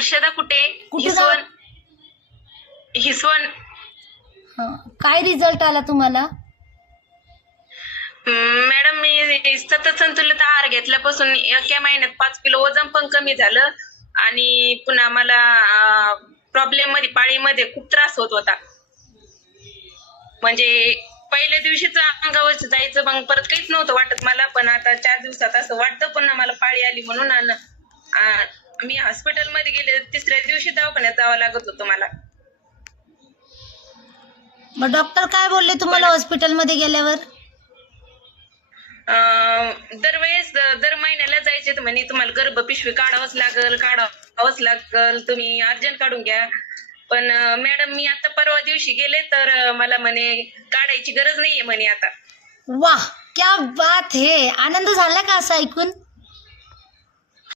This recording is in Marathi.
हर्षदा कुठे? कुठून आहात? हिसवण. काय रिझल्ट आला तुम्हाला? मॅडम मी सतत संतुलित आहार घेतल्यापासून एका महिन्यात 5 किलो वजन पण कमी झालं आणि पुन्हा मला प्रॉब्लेम मध्ये पाळीमध्ये खूप त्रास होत होता. म्हणजे पहिल्या दिवशीच अंगावर जायचं मग परत काहीच नव्हतं वाटत मला, पण आता 4 दिवसात असं वाटतं पण मला पाळी आली म्हणून. मी हॉस्पिटलमध्ये गेले, 3ऱ्या दिवशी दवाखान्यात जावं लागत होतं मला. मग डॉक्टर काय बोलले तुम्हाला हॉस्पिटलमध्ये गेल्यावर? दरवेळेस दर महिन्याला जायचे तर म्हणे तुम्हाला गर्भ पिशवी काढावंच लागल, तुम्ही अर्जंट काढून घ्या. पण मॅडम मी आता परवा दिवशी गेले तर मला म्हणे काढायची गरज नाहीये म्हणे आता. वाह, क्या बात है. आनंद झाला का असं ऐकून?